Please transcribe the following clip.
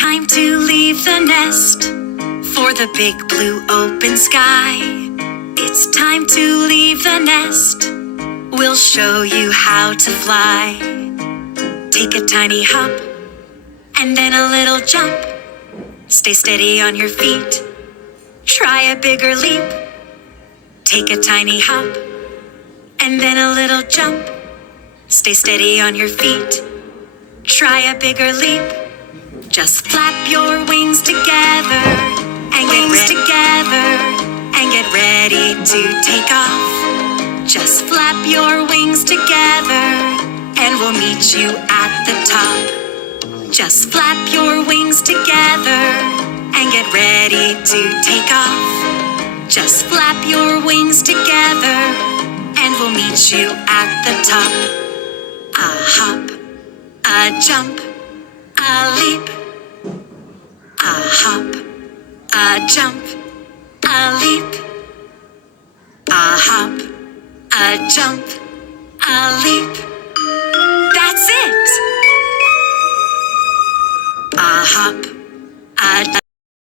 time to leave the nest for the big blue open sky. It's time to leave the nest. We'll show you how to fly. Take a tiny hop and then a little jump. Stay steady on your feet. Try a bigger leap. Take a tiny hop and then a little jump. Stay steady on your feet. Try a bigger leap. Just flap your wings together and get ready to take off. Just flap your wings together and we'll meet you at the top. Just flap your wings together and get ready to take off. Just flap your wings together and we'll meet you at the top. A hop, a jump, a leap. A hop, a jump, a leap. A hop, a jump, a leap.